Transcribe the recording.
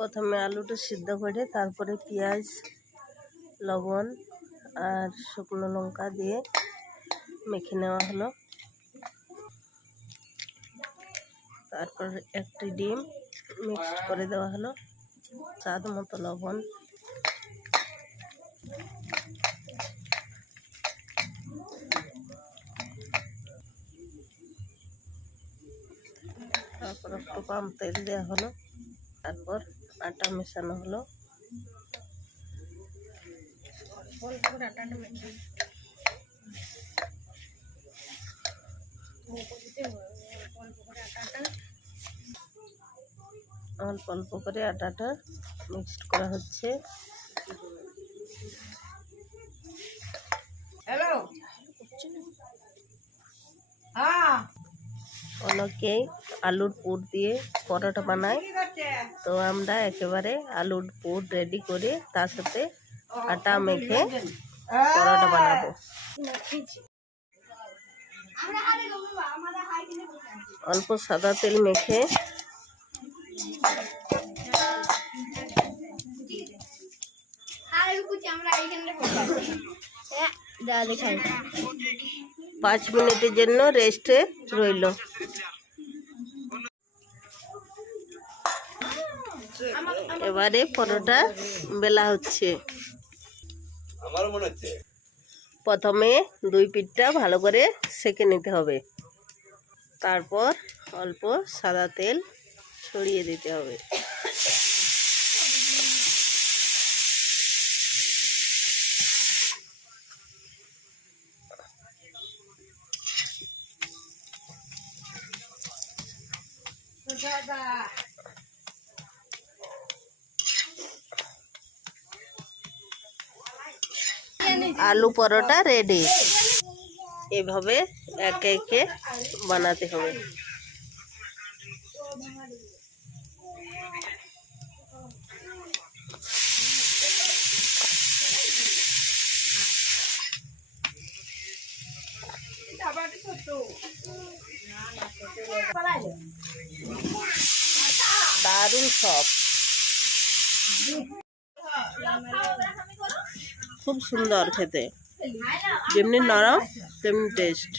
প্রথমে আলুটা সিদ্ধ করে তারপরে পেঁয়াজ, লবণ আর শুকনো লঙ্কা দিয়ে মেখে নেওয়া হলো। তারপর একটি ডিম মিক্সড করে দেওয়া হলো, স্বাদ মতো লবণ, তারপর একটু কম তেল দেওয়া হলো। তারপর আটা মেশানো হলো। অল্প অল্প করে আটাটা মিক্সড করা হচ্ছে। অনেকে আলুর পুর দিয়ে পরোটা বানায়, তো আমরা একেবারে আলুর পুর রেডি করে তার সাথে আটা মেখে পরোটা বানাবো। অল্প সাদা তেল মেখে পাঁচ মিনিটের জন্য রেস্টে রইল। এবারে পরোটা বেলা হচ্ছে। প্রথমে দুই পিঠটা ভালো করে সেঁকে নিতে হবে, তারপর অল্প সাদা তেল ছড়িয়ে দিতে হবে। আলু পরোটা রেডি। এভাবে একে একে বানাতে হবে। দারুণ সব, খুব সুন্দর খেতে, যেমনি নরম তেমনি টেস্ট।